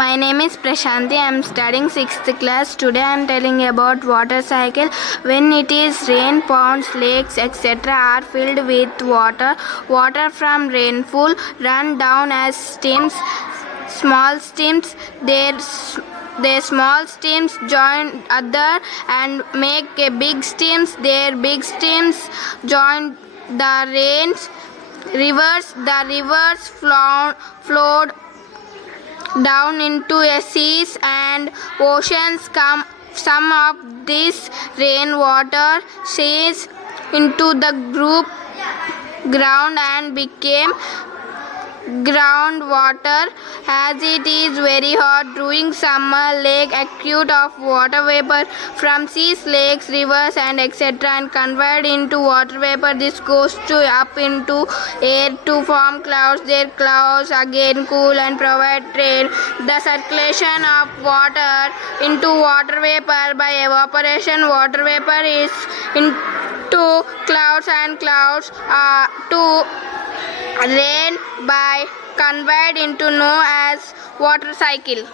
My name is Prashanthi. I am studying 6th class. Today I am telling about water cycle. When it is rain, ponds, lakes, etc. are filled with water. Water from rainfall run down as streams, small streams. Their small streams join other and make a big streams. Their big streams join the rivers. The rivers flowed down into a seas and oceans. Some of this rainwater sees into the ground and became groundwater. As it is very hot during summer, lake accumulate of water vapor from seas, lakes, rivers and etc. and converted into water vapor. This goes up into air to form clouds. Their clouds again cool and provide rain. The circulation of water into water vapor by evaporation. Water vapor is into clouds and clouds to rain by converted into known as water cycle.